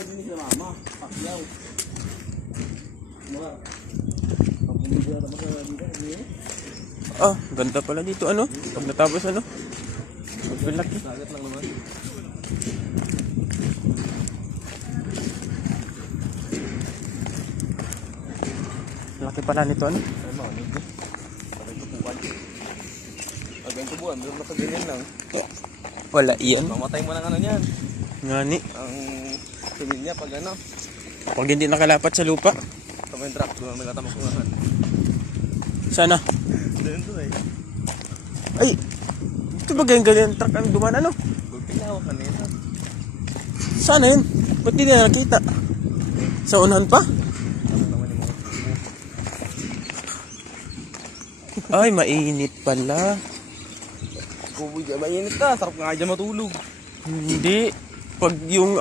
Tulad din sa mama, pakyaw. Mga, pag hindi na naman na dito, Ah, ganda pala dito, ano? Pag natapos, ano? Magpilaki. sagat lang naman. Laki pala nito, ano? Ay, mga nito. Patay tupuan. Pag ganito buwan, meron na kaganyan lang. Wala iyan. Mamatay mo ng ano niyan. Ngani. Ang tingin niya pag ano. Pag hindi nakalapat sa lupa. Tama yung truck, doon nagtatamok unahan. Sana. Doon to eh. Ay! Ito ba ganyan truck ang duman, ano? Pinawa kanina. Sana yun? Ba't hindi na nakita? Sa unahan pa? Ano naman yung mga Ay, mainit pala. kubo dyan. Mainit ka, sarap nga dyan matulog. Hindi. Pag yung